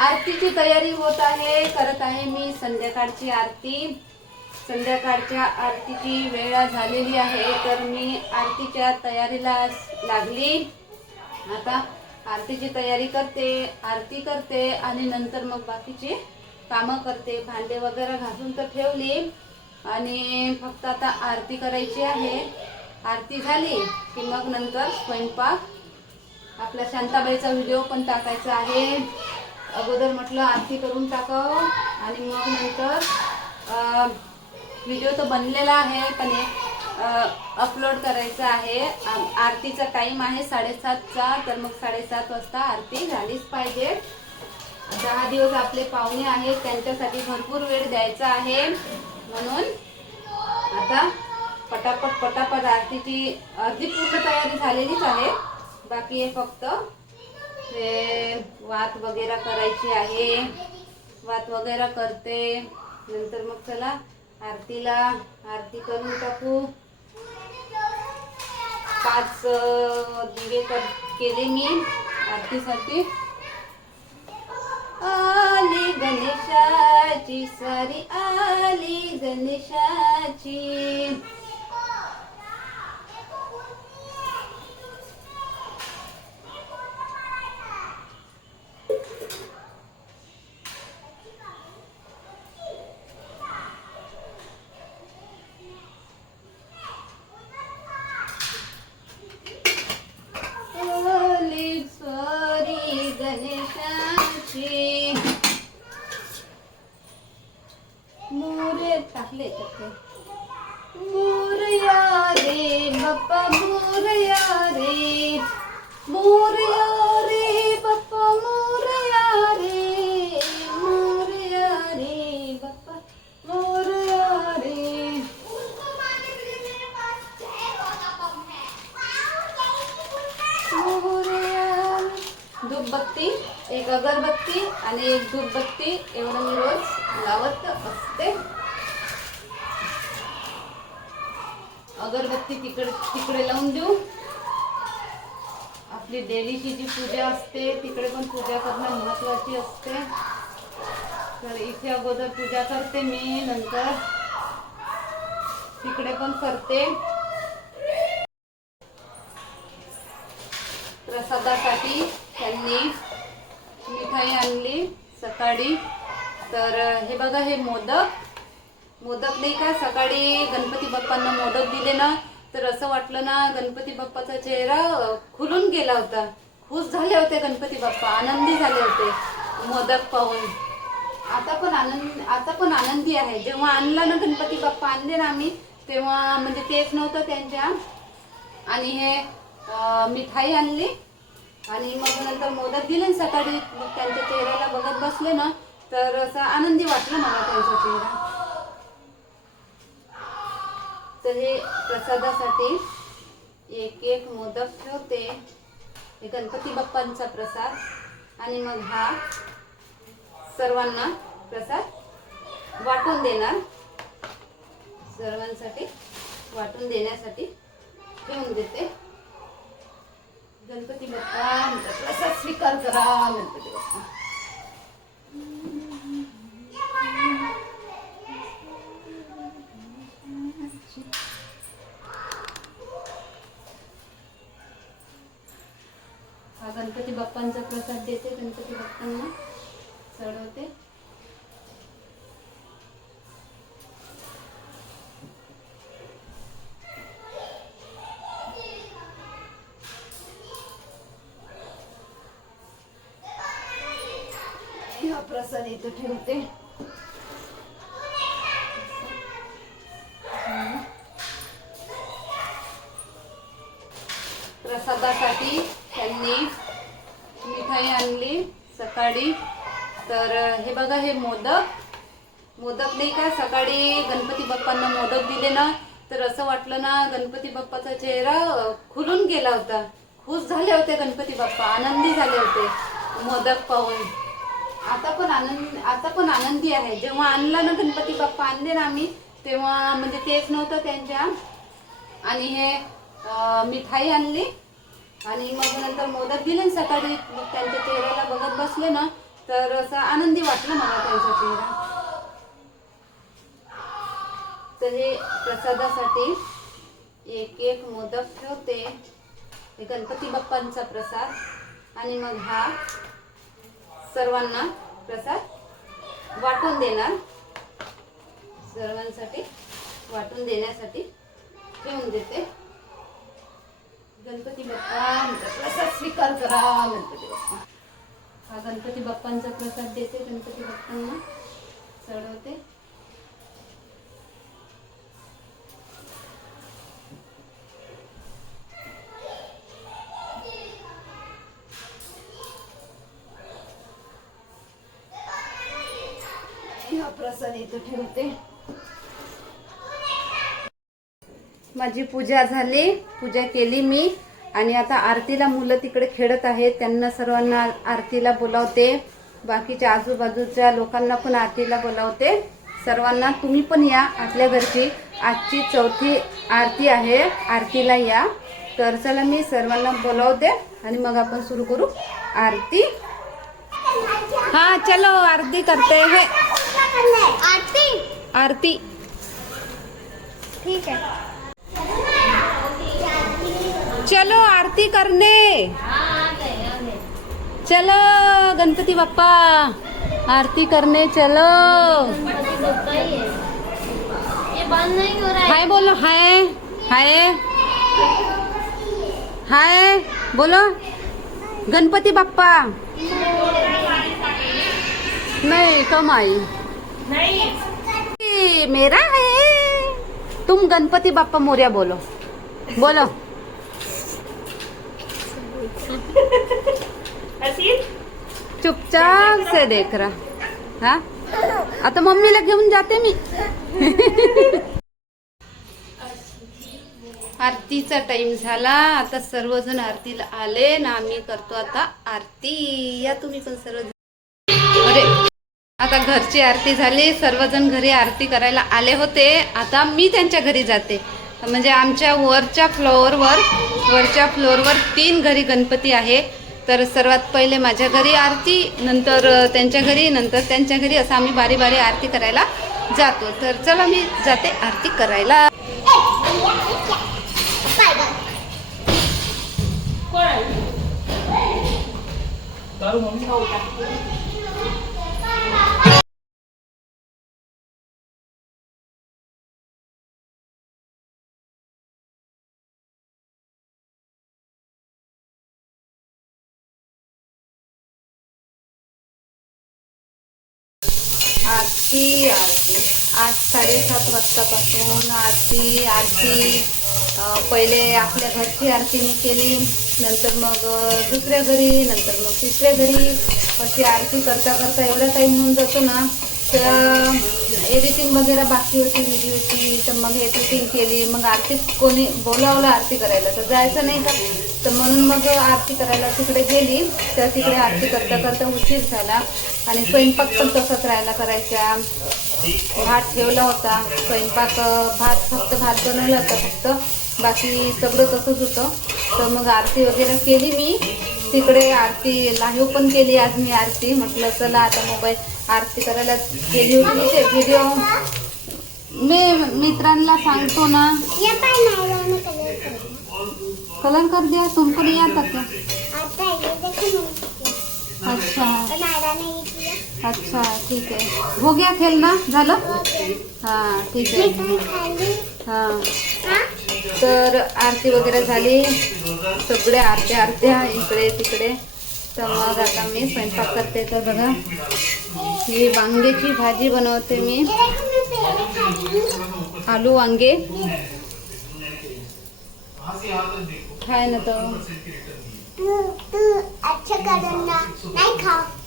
आरतीची तयारी होत आहे. करत आहे मी संध्याकाळची आरती. संध्याकाळच्या आरतीची वेळ झालेली आहे तर मी आरतीच्या तयारीला लागली. आता आरतीची तयारी करते आरती करते आणि नंतर मग बाकीची कामं करते. भांडे वगैरे घासून तर ठेवली आणि फक्त आता आरती करायची आहे. आरती झाली की मग नंतर स्वयंपाक. आपल्या शांताबाईचा व्हिडिओ पण टाकायचा आहे. अगोदर म्हटलं आरती करून टाकाव आणि मग नंतर व्हिडिओ तो बनलेला आहे पण अपलोड करायचा आहे. आरतीचा टाईम आहे साडेसातचा तर मग साडेसात वाजता आरती झालीच पाहिजे. दहा दिवस आपले पाहुणे आहेत त्यांच्यासाठी भरपूर वेळ द्यायचा आहे. म्हणून आता पटापट पटापट आरतीची अर्धी पूर्ण तयारी झालेलीच आहे. बाकी आहे फक्त हे वात वगैरे करायची आहे. वात वगैरे करते. नंतर मग चला आरतीला आरती करून टाकू. पाच दिवे कर केले मी आरतीसाठी. आली गणेशाची सारी आली गणेशाची आली सारी गणेशाची मोरे टाकले मोरया रे बाप्पा मोरया रे मोरया रे बाप्पा मोरया रे मोरया रे बाप्पा मोरया रे मोरया धूपबत्ती एक अगरबत्ती आणि एक धूपबत्ती एवढं मी रोज लावत असते अगरबत्ती तिकडे तिकडे लावून देऊ. आपली डेलीची जी पूजा असते तिकडे पण पूजा करणं महत्वाची असते. तर इथे अगोदर पूजा करते मी नंतर तिकडे पण करते. प्रसादासाठी त्यांनी मिठाई आणली सकाळी. तर हे बघा हे मोदक. मोदक नाही का? सकाळी गणपती बाप्पांना मोदक दिले ना तर असं वाटलं ना गणपती बाप्पाचा चेहरा खुलून गेला होता. खुश झाले होते गणपती बाप्पा आनंदी झाले होते मोदक पाहून. आता पण आनंद आता पण आनंदी आहे. जेव्हा आणला ना गणपती बाप्पा आणले ना आम्ही तेव्हा म्हणजे तेच नव्हतं त्यांच्या. आणि हे मिठाई आणली. आणि मग नंतर मोदक दिले ना सकाळी. मग त्यांच्या चेहऱ्याला बघत बसले ना तर असं आनंदी वाटलं मला त्यांचा चेहरा. तर हे प्रसादासाठी एक एक मोदक ठेवते. हे गणपती बाप्पांचा प्रसाद. आणि मग हा सर्वांना प्रसाद वाटून देणार. सर्वांसाठी वाटून देण्यासाठी ठेवून देते. गणपती बाप्पा प्रसाद स्वीकार करा गणपती बाप्पा. गणपती बाप्पांचा प्रसाद देते गणपती बाप्पांना चढवते. हा प्रसाद इथं ठेवते प्रसादासाठी त्यांनी मिठाई आणली सकाळी. तर हे बघा हे मोदक. मोदक नाही का सकाळी गणपती बाप्पांना मोदक दिले ना तर असं वाटलं ना गणपती बाप्पाचा चेहरा खुलून गेला होता. खुश झाले होते गणपती बाप्पा आनंदी झाले होते मोदक पाहून. आता पण आनंद आता पण आनंदी आहे. जेव्हा आणला ना गणपती बाप्पा आणले ना आम्ही तेव्हा म्हणजे तेच नव्हतं त्यांच्या. आणि हे मिठाई आणली. आणि मग नंतर मोदक दिले ना सकाळी. मग त्यांच्या चेहऱ्याला बघत बसले ना तर असं आनंदी वाटलं मला त्यांचा चेहरा. तर हे प्रसादासाठी एक एक मोदक ठेवते. हे गणपती बाप्पांचा प्रसाद. आणि मग हा सर्वांना प्रसाद वाटून देणार. सर्वांसाठी वाटून देण्यासाठी ठेवून देते. गणपती बाप्पा प्रसाद स्वीकार करा गणपती बाप्पा. हा गणपती बाप्पांचा प्रसाद देते गणपती बाप्पांना चढवते. प्रसाद इथं ठेवते. माझी पूजा झाली. पूजा केली मी. आणि आता आरतीला मुलं तिकडे खेळत आहेत. त्यांना सर्वांना आरतीला बोलावते. बाकीच्या आजूबाजूच्या लोकांना पण आरतीला बोलावते. सर्वांना तुम्ही पण या आपल्या घरची. आजची चौथी आरती आहे. आरतीला या. तर चला मी सर्वांना बोलावते आणि मग आपण सुरू करू. आरती. हा चलो आरती करते है. आरती. आरती. ठीक है चलो, आरती करने। चलो, गणपति बाप्पा, आरती करने चलो। हाय बोलो, हाय हाय। हाय, बोलो। गणपति बाप्पा। नहीं, कम आई। मेरा है। तुम गणपति बाप्पा मोरिया बोलो। बोलो। चुपचाप से देख रहा। हा? आता मम्मीला घेऊन जाते मी. आरतीचा टाइम झाला. आता सर्वजण आरतीला आले ना आम्ही करतो आता आरती. या तुम्ही पण सर्वजण. अरे आता घरची आरती झाली. सर्वजण घरी आरती करायला आले होते. आता मी त्यांच्या घरी जाते. म्हणजे आमच्या वरच्या फ्लोअरवर वरच्या फ्लोअरवर तीन घरी गणपती आहे. तर सर्वात पहिले माझ्या घरी आरती नंतर त्यांच्या घरी नंतर त्यांच्या घरी असं आम्ही बारी बारी आरती करायला जातो. तर चला मी जाते आरती करायला. आरती आरती. आज साडेसात वाजतापासून आरती आरती अं, पहिले आपल्या घरची आरती मी केली नंतर मग दुसऱ्या घरी नंतर मग तिसऱ्या घरी. अशी आरती करता करता एवढा टाइम होऊन जातो ना तर एडिटिंग वगैरे बाकी होती व्हिडिओची तर मग एडिटिंग केली. मग आरती कोणी बोलावलं आरती करायला तर जायचं नाही का? तर म्हणून मग आरती करायला तिकडे गेली. तर तिकडे आरती करता करता उशीर झाला. आणि स्वयंपाक पण तसाच राहायला करायचा. भात ठेवला होता. स्वयंपाक भात फक्त भात बनवला होता फक्त. बाकी सगळं तसंच होतं. तर मग आरती वगैरे केली मी. तिकडे आरती लाईव्ह पण केली आज मी आरती. म्हटलं चला आता मोबाईल आरती करायला गेली होती ते व्हिडिओ मी मित्रांना सांगतो ना. कलर करो. दिया तुमको नहीं आता क्या आता है ये मैंने अच्छा ने अच्छा ठीक है हो गया खेलना झालं? ओके हां ठीक आहे. खाली. हां. हाँ? तर आरती वगैरे झाली. सगळ्या आरत्या आरत्या इकडे तिकडे. तर आता मी, स्वयंपाक करते तर बघा. ही वांग्याची भाजी बनवते मी. आलू वांगे. खाय ना तो. अच्छा करना. नहीं खाओ